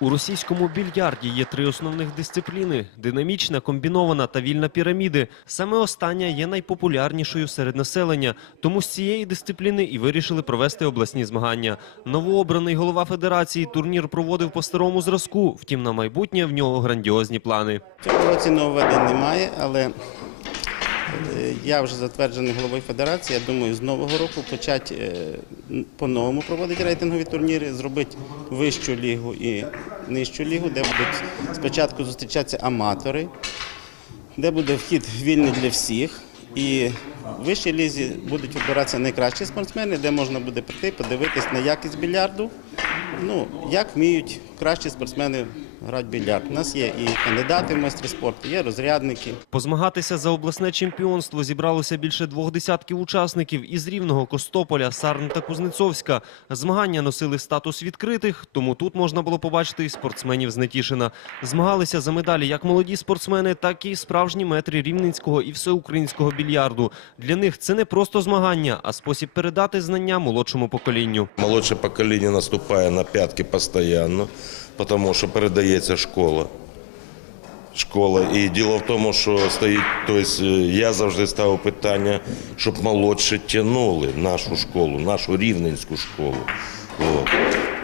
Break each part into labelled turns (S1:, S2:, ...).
S1: У російському більярді є три основних дисципліни: динамічна, комбінована та вільна піраміди. Саме остання є найпопулярнішою серед населення. Тому з цієї дисципліни і вирішили провести обласні змагання. Новообраний голова федерації турнір проводив по старому зразку. Втім, на майбутнє в нього грандіозні плани.
S2: Цього році нововведень немає, але я вже затверджений головою федерації. Я думаю, з нового року почати е, по-новому проводити рейтингові турніри, зробити вищу лігу і нижчу лігу, де будуть спочатку зустрічатися аматори, де буде вхід вільний для всіх. І в вищій лізі будуть відбиратися найкращі спортсмени, де можна буде прийти, подивитись на якість більярду. Ну, як вміють кращі спортсмени грати більярд. У нас є і кандидати в майстри спорту, є розрядники.
S1: Позмагатися за обласне чемпіонство зібралося більше двох десятків учасників із Рівного, Костополя, Сарн та Кузнецовська. Змагання носили статус відкритих, тому тут можна було побачити і спортсменів з Нетішина. Змагалися за медалі як молоді спортсмени, так і справжні метри рівненського і всеукраїнського більярду. Для них це не просто змагання, а спосіб передати знання молодшому поколінню.
S3: Молодше покоління наступає на п'ятки постійно, тому що передається школа. Школа. І діло в тому, що стоїть, тобто я завжди ставив питання, щоб молодші тягнули нашу школу, нашу рівненську школу. От.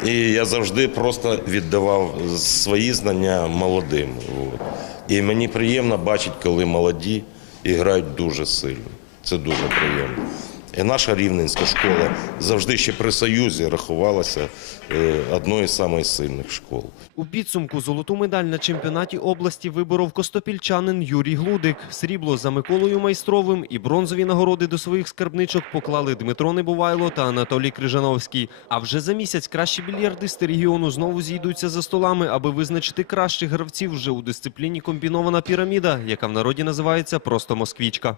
S3: І я завжди просто віддавав свої знання молодим. От. І мені приємно бачити, коли молоді і грають дуже сильно. Це дуже приємно. І наша рівненська школа завжди ще при Союзі рахувалася е, одною з сильних школ.
S1: У підсумку золоту медаль на чемпіонаті області виборов костопільчанин Юрій Глудик. Срібло за Миколою Майстровим і бронзові нагороди до своїх скарбничок поклали Дмитро Небувайло та Анатолій Крижановський. А вже за місяць кращі більярдисти регіону знову зійдуться за столами, аби визначити кращих гравців вже у дисципліні комбінована піраміда, яка в народі називається просто москвічка.